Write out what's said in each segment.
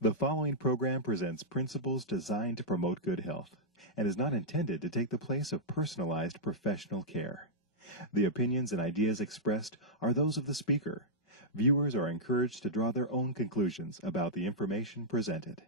The following program presents principles designed to promote good health and is not intended to take the place of personalized professional care. The opinions and ideas expressed are those of the speaker. Viewers are encouraged to draw their own conclusions about the information presented.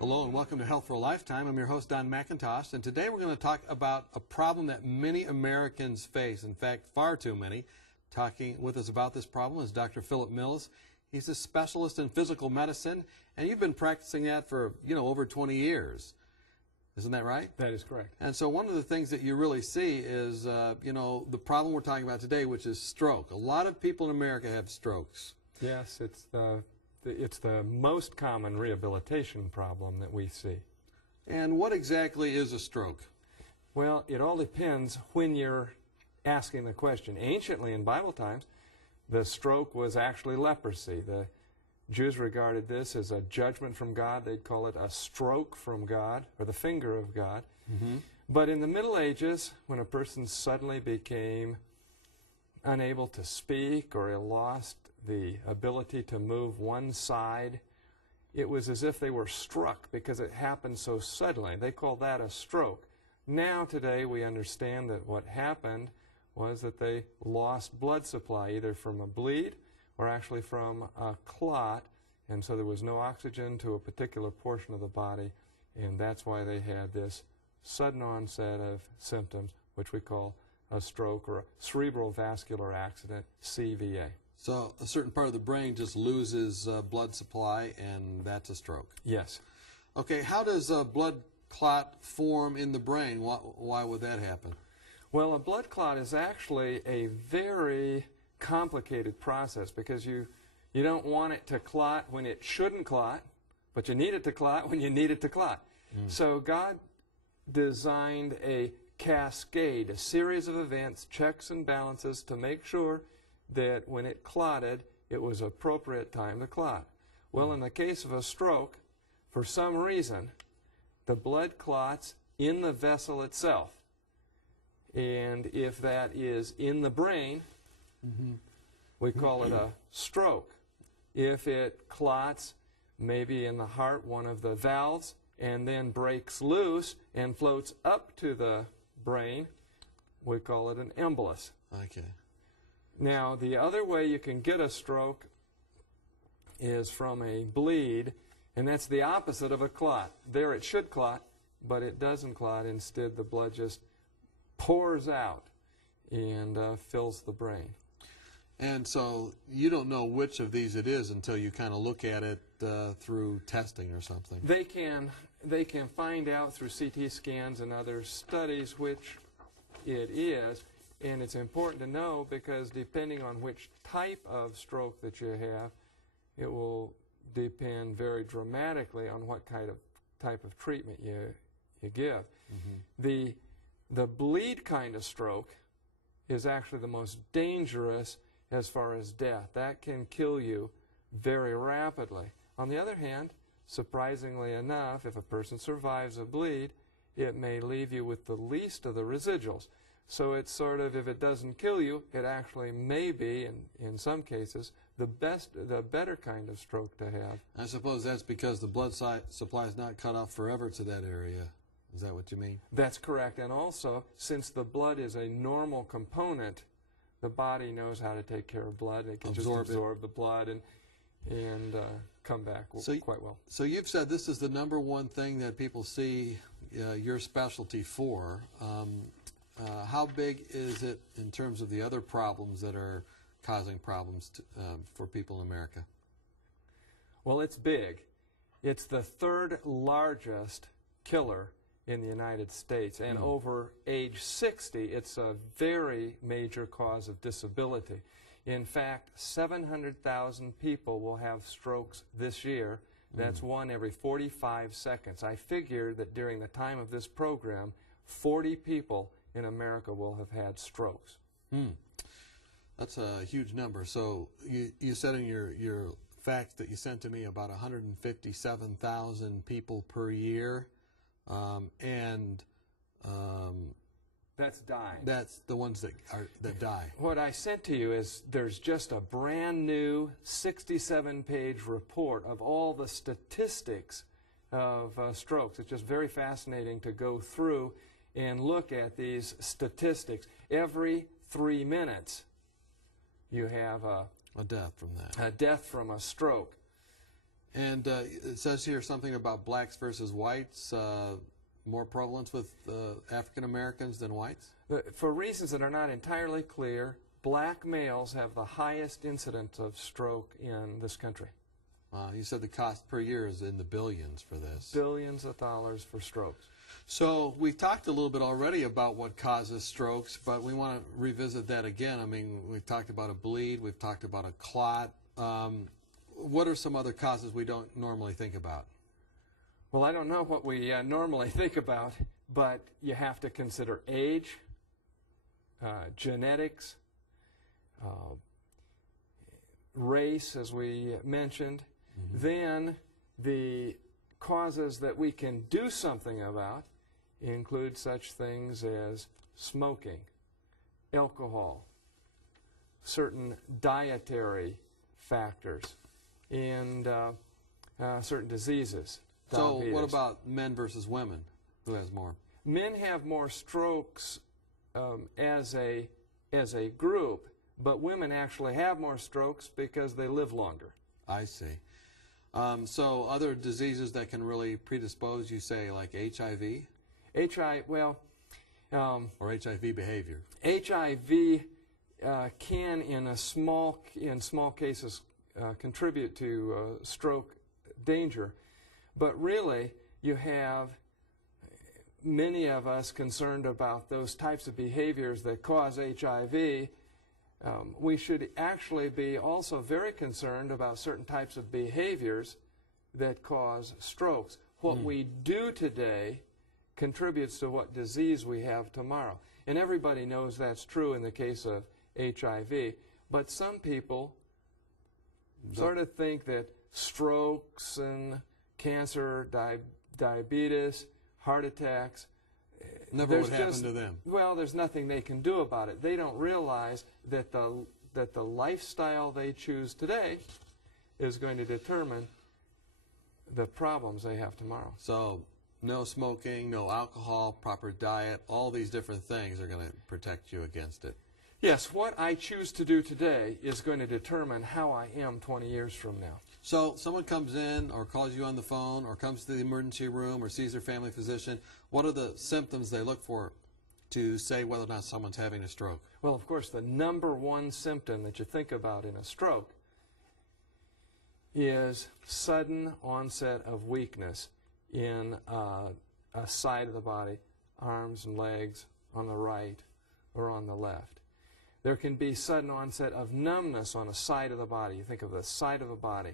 Hello and welcome to Health for a Lifetime. I'm your host, Don McIntosh, and today we're going to talk about a problem that many Americans face. In fact, far too many. Talking with us about this problem is Dr. Philip Mills. He's a specialist in physical medicine, and you've been practicing that for, over 20 years. Isn't that right? That is correct. And so one of the things that you really see is, the problem we're talking about today, which is stroke. A lot of people in America have strokes. Yes, it's the most common rehabilitation problem that we see. And what exactly is a stroke? Well, it all depends when you're asking the question. Anciently, in Bible times, the stroke was actually leprosy. The Jews regarded this as a judgment from God. They'd call it a stroke from God, or the finger of God. But in the Middle Ages, when a person suddenly became unable to speak or lost the ability to move one side, it was as if they were struck because it happened so suddenly. They called that a stroke. Now today we understand that what happened was that they lost blood supply, either from a bleed or actually from a clot, and so there was no oxygen to a particular portion of the body, and that's why they had this sudden onset of symptoms, which we call a stroke or a cerebral vascular accident, CVA. So a certain part of the brain just loses blood supply, and that's a stroke. Yes. Okay, how does a blood clot form in the brain? Why would that happen? Well, a blood clot is actually a very complicated process because you don't want it to clot when it shouldn't clot, but you need it to clot when you need it to clot. So God designed a cascade, a series of events, checks and balances to make sure that when it clotted, it was appropriate time to clot. Well, in the case of a stroke, for some reason, the blood clots in the vessel itself. And if that is in the brain, we call it a stroke. If it clots maybe in the heart, one of the valves, and then breaks loose and floats up to the brain, we call it an embolus. Okay. Now, the other way you can get a stroke is from a bleed, and that's the opposite of a clot. There it should clot, but it doesn't clot. Instead, the blood just pours out and fills the brain. And so you don't know which of these it is until you kind of look at it through testing or something. They can find out through CT scans and other studies which it is. And it's important to know because depending on which type of stroke that you have, it will depend very dramatically on what kind of type of treatment you give. The bleed kind of stroke is actually the most dangerous as far as death. That can kill you very rapidly. On the other hand, surprisingly enough, if a person survives a bleed, it may leave you with the least of the residuals. So it's sort of, if it doesn't kill you, it actually may be, in some cases, the better kind of stroke to have. I suppose that's because the blood supply is not cut off forever to that area. Is that what you mean? That's correct. And also, since the blood is a normal component, the body knows how to take care of blood. It can just absorb the blood and come back quite well. So you've said this is the #1 thing that people see your specialty for. How big is it in terms of the other problems that are causing problems for people in America? Well, it's big. It's the 3rd largest killer in the United States, and over age 60, it's a very major cause of disability. In fact, 700,000 people will have strokes this year. That's one every 45 seconds. I figure that during the time of this program, 40 people in America will have had strokes. That's a huge number. So you said in your facts that you sent to me about 157,000 people per year, and That's dying. that's the ones that die. What I sent to you is there's just a brand new 67-page report of all the statistics of strokes. It's just very fascinating to go through and look at these statistics. Every 3 minutes you have A death from that. a death from a stroke. And it says here something about blacks versus whites, more prevalence with African Americans than whites? For reasons that are not entirely clear, black males have the highest incidence of stroke in this country. You said the cost per year is in the billions for this. Billions of dollars for strokes. So we've talked a little bit already about what causes strokes, but we want to revisit that again. I mean, we've talked about a bleed, we've talked about a clot. What are some other causes we don't normally think about? Well, I don't know what we normally think about, but you have to consider age, genetics, race, as we mentioned. Then the causes that we can do something about include such things as smoking, alcohol, certain dietary factors, and certain diseases. So Diabetes. what about men versus women? Who has more? Men have more strokes as a group, but women actually have more strokes because they live longer. I see. So other diseases that can really predispose, you say, like HIV? Or Or HIV behavior? HIV can, in small cases, contribute to stroke danger. But really, you have many of us concerned about those types of behaviors that cause HIV. We should actually be also very concerned about certain types of behaviors that cause strokes. What we do today contributes to what disease we have tomorrow. And everybody knows that's true in the case of HIV. But some people sort of think that strokes and cancer, diabetes, heart attacks, Never would happen to them. well, there's nothing they can do about it. They don't realize that the lifestyle they choose today is going to determine the problems they have tomorrow. So no smoking, no alcohol, proper diet, all these different things are going to protect you against it. Yes, what I choose to do today is going to determine how I am 20 years from now. So someone comes in or calls you on the phone or comes to the emergency room or sees their family physician. What are the symptoms they look for to say whether or not someone's having a stroke? Well, of course, the number one symptom that you think about in a stroke is sudden onset of weakness in a side of the body, arms and legs on the right or on the left. There can be sudden onset of numbness on a side of the body. You think of the side of the body.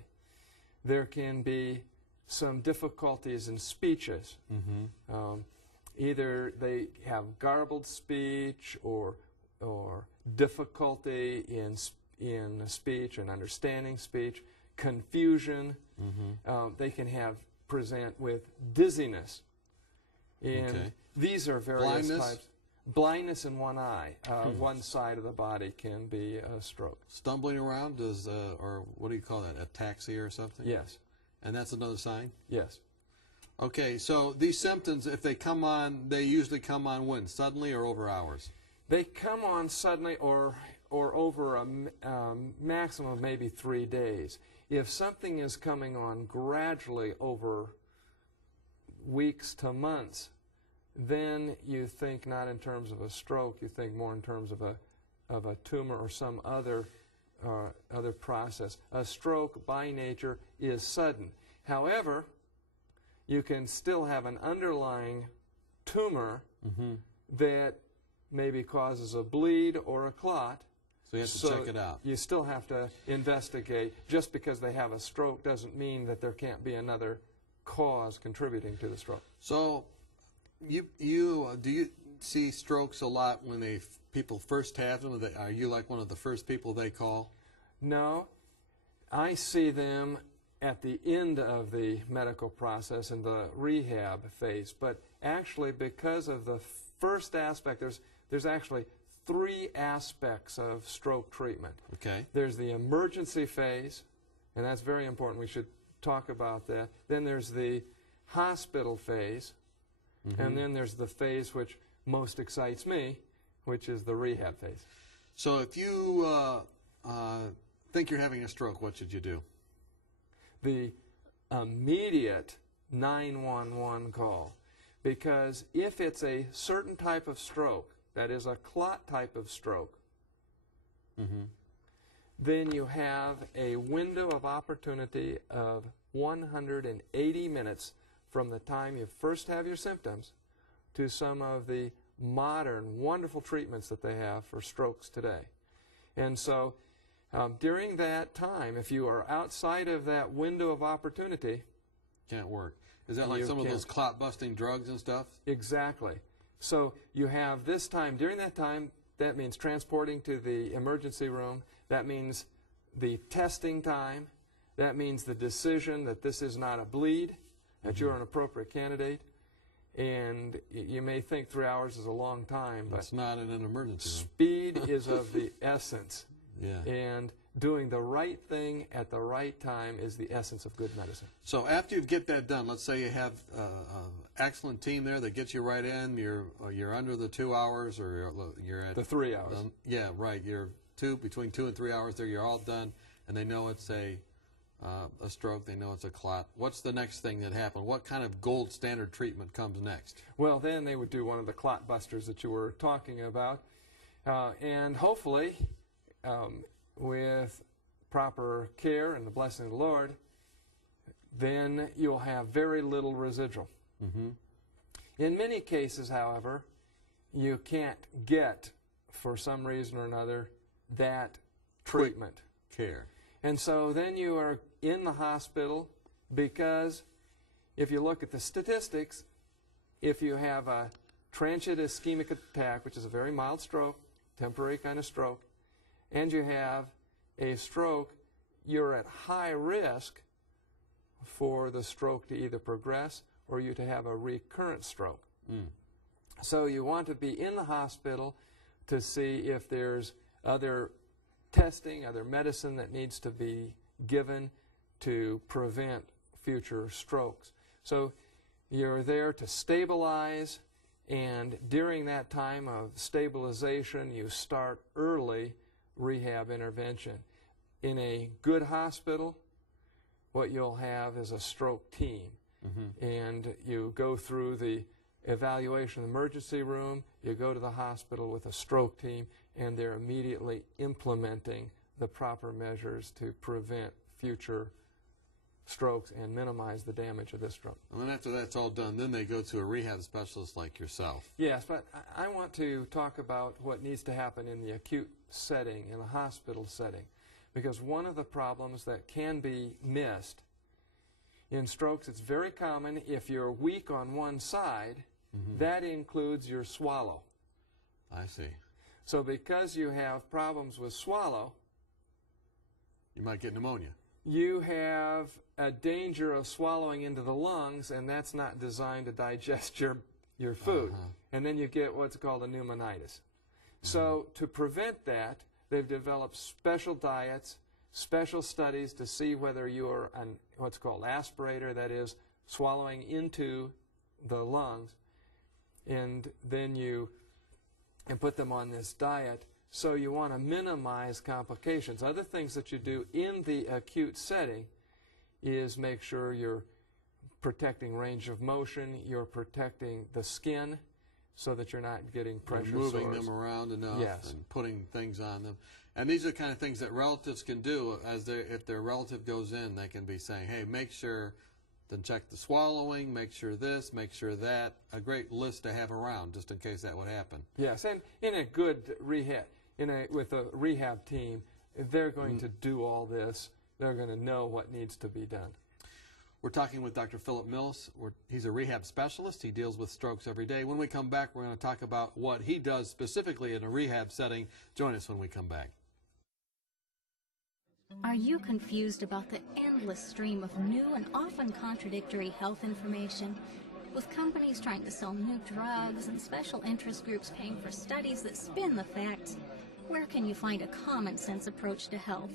There can be some difficulties in speeches. Either they have garbled speech or difficulty in speech and understanding speech, confusion. They can present with dizziness. And these are various types. Blindness in one eye, one side of the body can be a stroke. Stumbling around does, or what do you call that, ataxia or something? Yes. And that's another sign? Yes. Okay, so these symptoms, if they come on, they usually come on when? Suddenly or over hours? They come on suddenly or over a maximum of maybe 3 days. If something is coming on gradually over weeks to months, then you think not in terms of a stroke, you think more in terms of a tumor or some other process. A stroke by nature is sudden. However, you can still have an underlying tumor that maybe causes a bleed or a clot, So you have to check it out. You still have to investigate. Just because they have a stroke doesn't mean that there can't be another cause contributing to the stroke. So do you see strokes a lot when people first have them? Are you like one of the first people they call? No. I see them at the end of the medical process in the rehab phase. But actually, because of the first aspect, there's actually 3 aspects of stroke treatment. Okay. There's the emergency phase, and that's very important. We should talk about that. Then there's the hospital phase, and then there's the phase which most excites me, which is the rehab phase. So if you think you're having a stroke, what should you do? The immediate 911 call, because if it's a certain type of stroke, that is a clot type of stroke, then you have a window of opportunity of 180 minutes from the time you first have your symptoms to some of the modern, wonderful treatments that they have for strokes today. And so during that time, if you are outside of that window of opportunity, can't work. Is that like some of those clot-busting drugs and stuff? Exactly. So you have this time. During that time, that means transporting to the emergency room. That means the testing time. That means the decision that this is not a bleed, that you're an appropriate candidate. And you may think 3 hours is a long time, but it's not in an emergency room. Speed is of the essence. Yeah. And doing the right thing at the right time is the essence of good medicine. So after you get that done, let's say you have an excellent team there that gets you right in. You're under the 2 hours, or you're at the 3 hours. Yeah, right. You're between 2 and 3 hours there. You're all done, and they know it's a stroke. They know it's a clot. What's the next thing that happened? What kind of gold standard treatment comes next? Well, then they would do one of the clot busters that you were talking about, and hopefully, with proper care and the blessing of the Lord, then you'll have very little residual. In many cases, however, you can't get, for some reason or another, that treatment. Care. And so then you are in the hospital, because if you look at the statistics, if you have a transient ischemic attack, which is a very mild stroke, temporary kind of stroke, and you have a stroke, you're at high risk for the stroke to either progress or you to have a recurrent stroke. So you want to be in the hospital to see if there's other testing, other medicine that needs to be given to prevent future strokes. So you're there to stabilize, and during that time of stabilization, you start early rehab intervention. In a good hospital, what you'll have is a stroke team. And you go through the evaluation in the emergency room, you go to the hospital with a stroke team, and they're immediately implementing the proper measures to prevent future strokes and minimize the damage of this stroke. And then after that's all done, then they go to a rehab specialist like yourself. Yes, but I want to talk about what needs to happen in the acute setting, in the hospital setting, because one of the problems that can be missed in strokes, it's very common if you're weak on one side, that includes your swallow. I see. So because you have problems with swallow, you might get pneumonia. You have a danger of swallowing into the lungs, and that's not designed to digest your food. And then you get what's called a pneumonitis. So to prevent that, they've developed special diets, special studies to see whether you're an what's called aspirator, that is, swallowing into the lungs, and then you put them on this diet. So you want to minimize complications. Other things that you do in the acute setting is make sure you're protecting range of motion, you're protecting the skin so that you're not getting pressure sores. Moving them around enough, yes, and putting things on them. And these are the kind of things that relatives can do. If their relative goes in, they can be saying, hey, make sure to check the swallowing, make sure this, make sure that. A great list to have around just in case that would happen. Yes, and in a good rehab, with a rehab team, they're going to do all this. They're going to know what needs to be done. We're talking with Dr. Philip Mills. He's a rehab specialist. He deals with strokes every day. When we come back, we're going to talk about what he does specifically in a rehab setting. Join us when we come back. Are you confused about the endless stream of new and often contradictory health information? With companies trying to sell new drugs and special interest groups paying for studies that spin the facts, where can you find a common-sense approach to health?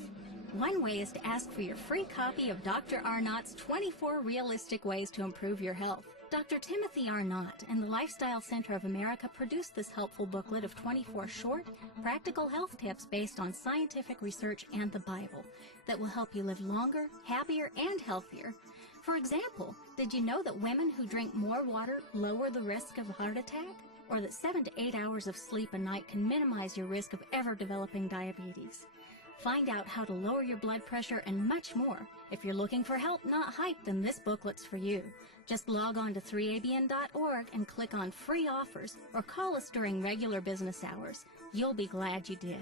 One way is to ask for your free copy of Dr. Arnott's 24 Realistic Ways to Improve Your Health. Dr. Timothy Arnott and the Lifestyle Center of America produced this helpful booklet of 24 short, practical health tips based on scientific research and the Bible that will help you live longer, happier, and healthier. For example, did you know that women who drink more water lower the risk of a heart attack? Or that 7 to 8 hours of sleep a night can minimize your risk of ever developing diabetes? Find out how to lower your blood pressure and much more. If you're looking for help, not hype, then this booklet's for you. Just log on to 3abn.org and click on free offers or call us during regular business hours. You'll be glad you did.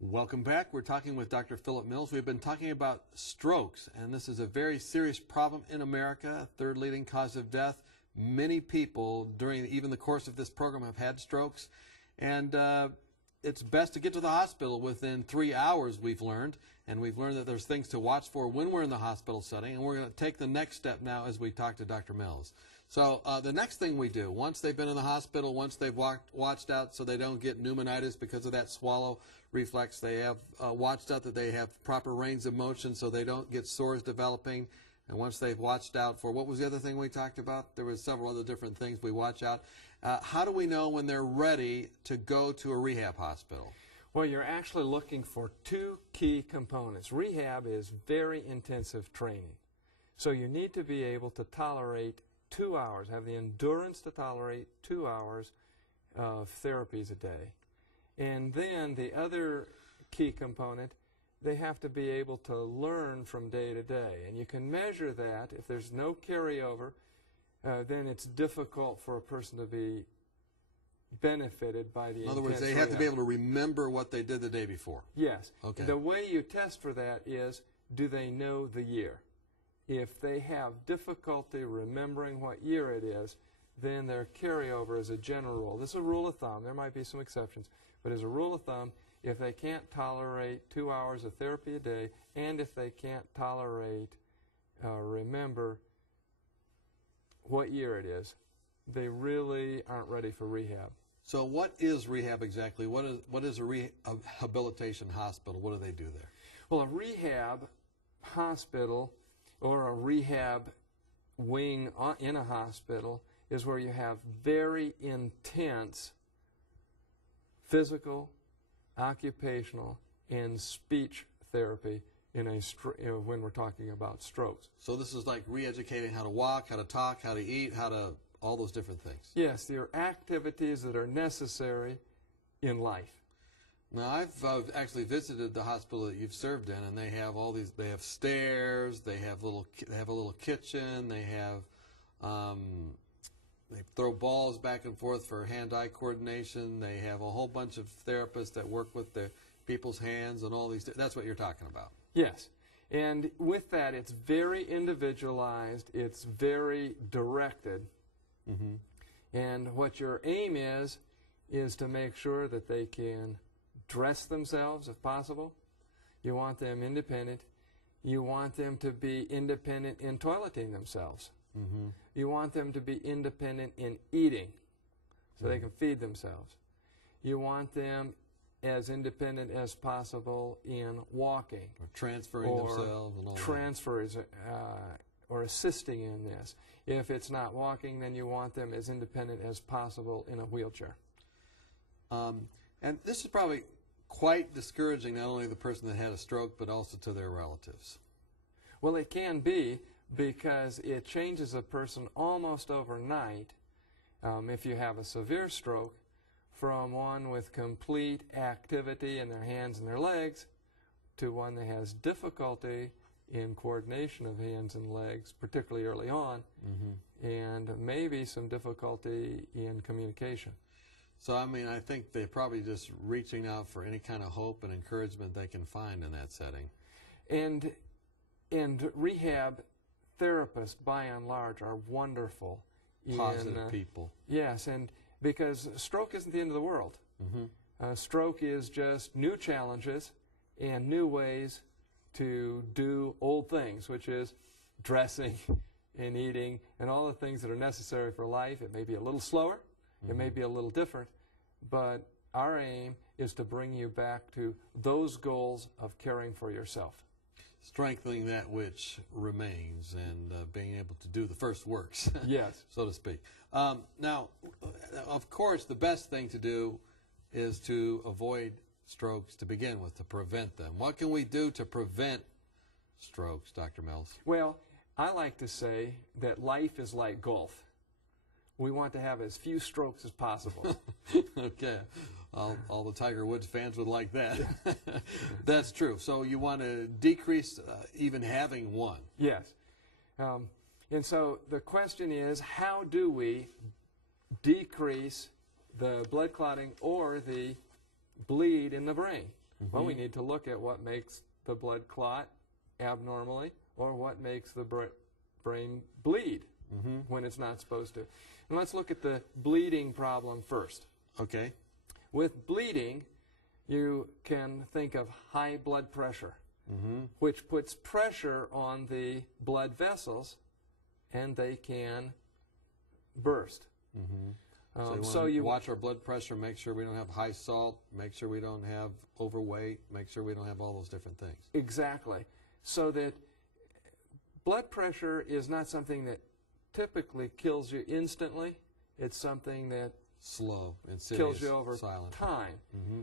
Welcome back. We're talking with Dr. Philip Mills. We've been talking about strokes, and this is a very serious problem in America, third leading cause of death. Many people during even the course of this program have had strokes, and it's best to get to the hospital within 3 hours, we've learned, and we've learned that there's things to watch for when we're in the hospital setting, and we're going to take the next step now as we talk to Dr. Mills. So the next thing we do, once they've been in the hospital, once they've watched out so they don't get pneumonitis because of that swallow reflex, they have watched out that they have proper range of motion so they don't get sores developing, and once they've watched out for, what was the other thing we talked about? There was several other different things we watch out. How do we know when they're ready to go to a rehab hospital? Well, you're actually looking for two key components. Rehab is very intensive training. So you need to be able to tolerate 2 hours, have the endurance to tolerate 2 hours of therapies a day. And then the other key component, they have to be able to learn from day to day. And you can measure that. If there's no carryover, then it's difficult for a person to be benefited by the In other words, they have to be able to remember what they did the day before. Yes. Okay. The way you test for that is, do they know the year? If they have difficulty remembering what year it is, then their carryover is a general rule. This is a rule of thumb. There might be some exceptions. But as a rule of thumb, if they can't tolerate 2 hours of therapy a day, and if they can't tolerate, remember what year it is, they really aren't ready for rehab. So what is rehab exactly? What is a rehabilitation hospital? What do they do there? Well, a rehab hospital or a rehab wing in a hospital is where you have very intense physical, occupational, and speech therapy when we're talking about strokes. So this is like re-educating how to walk, how to talk, how to eat, all those different things. Yes, there are activities that are necessary in life. Now, I've actually visited the hospital that you've served in, and they have all these. They have stairs. They have a little kitchen. They have they throw balls back and forth for hand-eye coordination. They have a whole bunch of therapists that work with the people's hands and all these. That's what you're talking about. Yes, and with that, it's very individualized. It's very directed. Mm-hmm. And what your aim is to make sure that they can dress themselves if possible. You want them independent. You want them to be independent in toileting themselves. Mm-hmm. You want them to be independent in eating so they can feed themselves. You want them as independent as possible in walking. Or transferring themselves and all transfers, or assisting in this. If it's not walking, then you want them as independent as possible in a wheelchair. And this is probably quite discouraging, not only to the person that had a stroke, but also to their relatives. Well, it can be, because it changes a person almost overnight if you have a severe stroke from one with complete activity in their hands and their legs to one that has difficulty in coordination of hands and legs, particularly early on, mm-hmm. and maybe some difficulty in communication. So, I mean, I think they're probably just reaching out for any kind of hope and encouragement they can find in that setting. And rehab therapists, by and large, are wonderful. Positive people. Yes, and because stroke isn't the end of the world. Stroke is just new challenges and new ways to do old things, which is dressing and eating and all the things that are necessary for life. It may be a little slower, it may be a little different, but our aim is to bring you back to those goals of caring for yourself. Strengthening that which remains and being able to do the first works, Yes. so to speak. Now, of course, the best thing to do is to avoid strokes to begin with, to prevent them. What can we do to prevent strokes, Dr. Mills? Well, I like to say that life is like golf. We want to have as few strokes as possible. Okay. All the Tiger Woods fans would like that. That's true. So you want to decrease even having one. Yes. And so the question is, how do we decrease the blood clotting or the bleed in the brain? Well, we need to look at what makes the blood clot abnormally or what makes the brain bleed when it's not supposed to. And let's look at the bleeding problem first. Okay. With bleeding, you can think of high blood pressure, which puts pressure on the blood vessels, and they can burst. So you watch our blood pressure, make sure we don't have high salt, make sure we don't have overweight, make sure we don't have all those different things. Exactly. So that blood pressure is not something that typically kills you instantly. It's something that slow, insidious, kills you over silent time.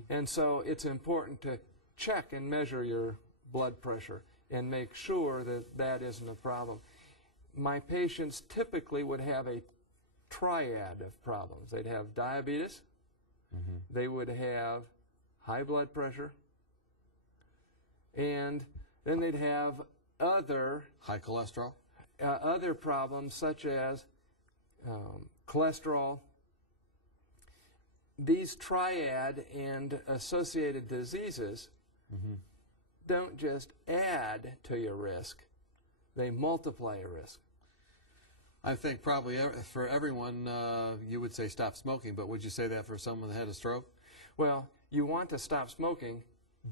And so it's important to check and measure your blood pressure and make sure that that isn't a problem. My patients typically would have a triad of problems. They'd have diabetes, they would have high blood pressure, and then they'd have other high cholesterol, other problems such as cholesterol. These triad and associated diseases don't just add to your risk, they multiply your risk. I think probably for everyone, you would say stop smoking, but would you say that for someone that had a stroke? Well, you want to stop smoking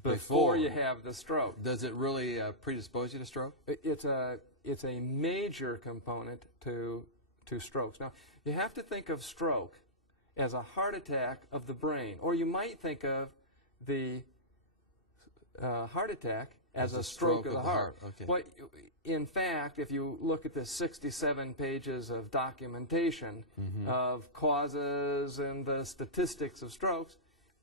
before you have the stroke. Does it really predispose you to stroke? It's a major component to strokes. Now, you have to think of stroke as a heart attack of the brain, or you might think of the heart attack as a stroke of the heart. Okay. But in fact, if you look at the 67 pages of documentation of causes and the statistics of strokes,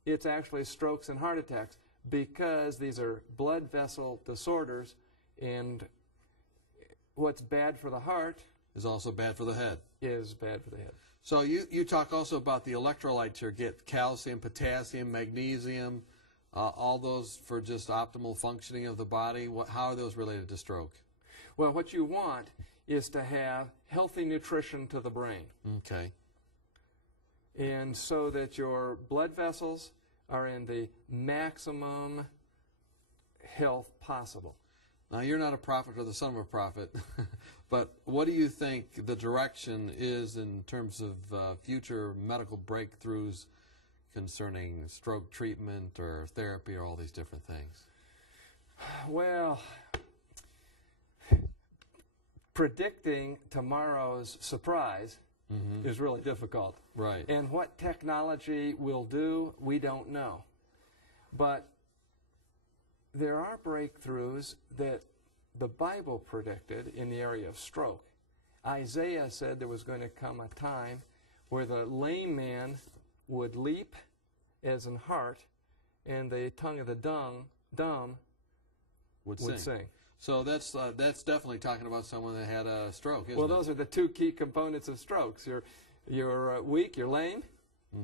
it's actually strokes and heart attacks because these are blood vessel disorders, and what's bad for the heart is also bad for the head. Is bad for the head. So you talk also about the electrolytes here, get calcium, potassium, magnesium, all those for just optimal functioning of the body. How are those related to stroke? Well, what you want is to have healthy nutrition to the brain. Okay. And so that your blood vessels are in the maximum health possible. Now, you're not a prophet or the son of a prophet, but what do you think the direction is in terms of future medical breakthroughs concerning stroke treatment or therapy or all these different things? Well, predicting tomorrow's surprise is really difficult. Right. And what technology will do, we don't know. But there are breakthroughs that the Bible predicted in the area of stroke. Isaiah said there was going to come a time where the lame man would leap as an heart, and the tongue of the dumb would sing. So that's definitely talking about someone that had a stroke, isn't Well, it? those are the two key components of strokes. You're weak, you're lame,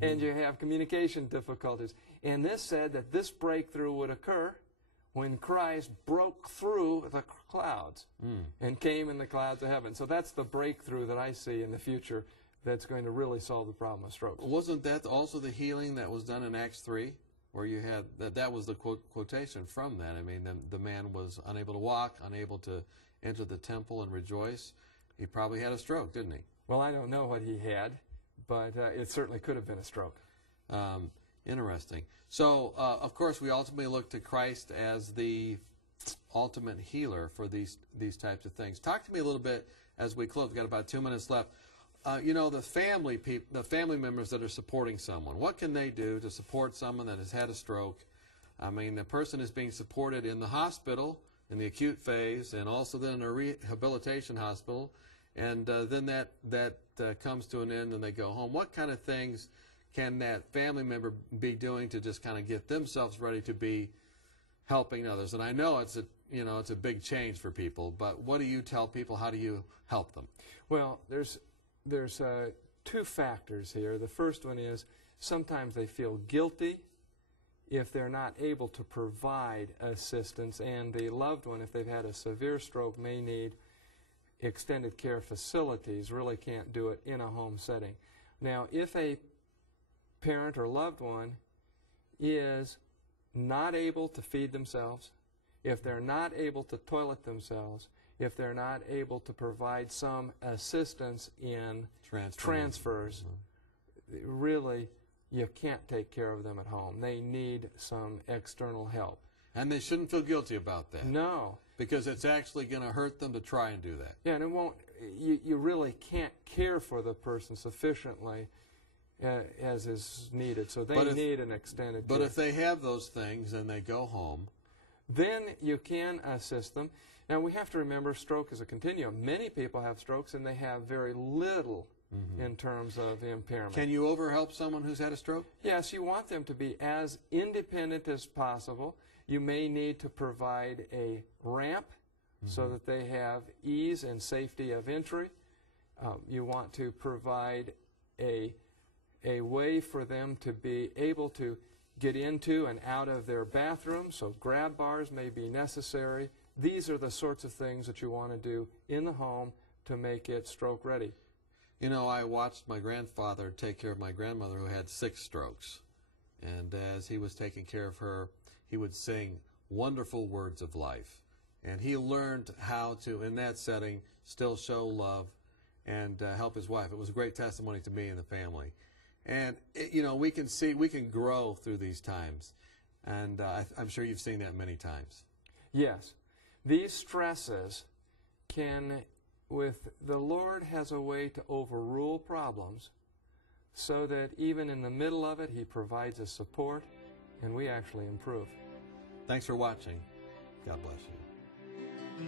and you have communication difficulties. And this said that this breakthrough would occur when Christ broke through the clouds and came in the clouds of heaven. So that's the breakthrough that I see in the future that's going to really solve the problem of stroke. Wasn't that also the healing that was done in Acts 3, where you had that was the quotation from that? I mean, the man was unable to walk, unable to enter the temple and rejoice. He probably had a stroke, didn't he? Well, I don't know what he had, but it certainly could have been a stroke. Interesting. So, of course, we ultimately look to Christ as the ultimate healer for these types of things. Talk to me a little bit as we close. We've got about 2 minutes left. You know, the family members that are supporting someone, what can they do to support someone that has had a stroke? I mean, the person is being supported in the hospital, in the acute phase, and also then in a rehabilitation hospital, and then that comes to an end and they go home. What kind of things can that family member be doing to just kind of get themselves ready to be helping others? And I know it's a big change for people, but what do you tell people? How do you help them? Well, there's two factors here. The first one is sometimes they feel guilty if they're not able to provide assistance, and the loved one, if they've had a severe stroke, may need extended care facilities, really can't do it in a home setting. Now, if a parent or loved one is not able to feed themselves, if they're not able to toilet themselves, if they're not able to provide some assistance in transfers, really, you can't take care of them at home. They need some external help. And they shouldn't feel guilty about that. No. Because it's actually going to hurt them to try and do that. Yeah, and it won't, you really can't care for the person sufficiently as is needed. So they need an extended care. But if they have those things and they go home, then you can assist them. Now, we have to remember stroke is a continuum. Many people have strokes and they have very little in terms of impairment. Can you overhelp someone who's had a stroke? Yes, you want them to be as independent as possible. You may need to provide a ramp so that they have ease and safety of entry. You want to provide a way for them to be able to get into and out of their bathroom, so grab bars may be necessary. These are the sorts of things that you want to do in the home to make it stroke ready. You know, I watched my grandfather take care of my grandmother who had 6 strokes. And as he was taking care of her, he would sing wonderful words of life. And he learned how to, in that setting, still show love and help his wife. It was a great testimony to me and the family. And, you know, we can grow through these times. And I'm sure you've seen that many times. Yes. These stresses can, the Lord has a way to overrule problems so that even in the middle of it, He provides us support and we actually improve. Thanks for watching. God bless you.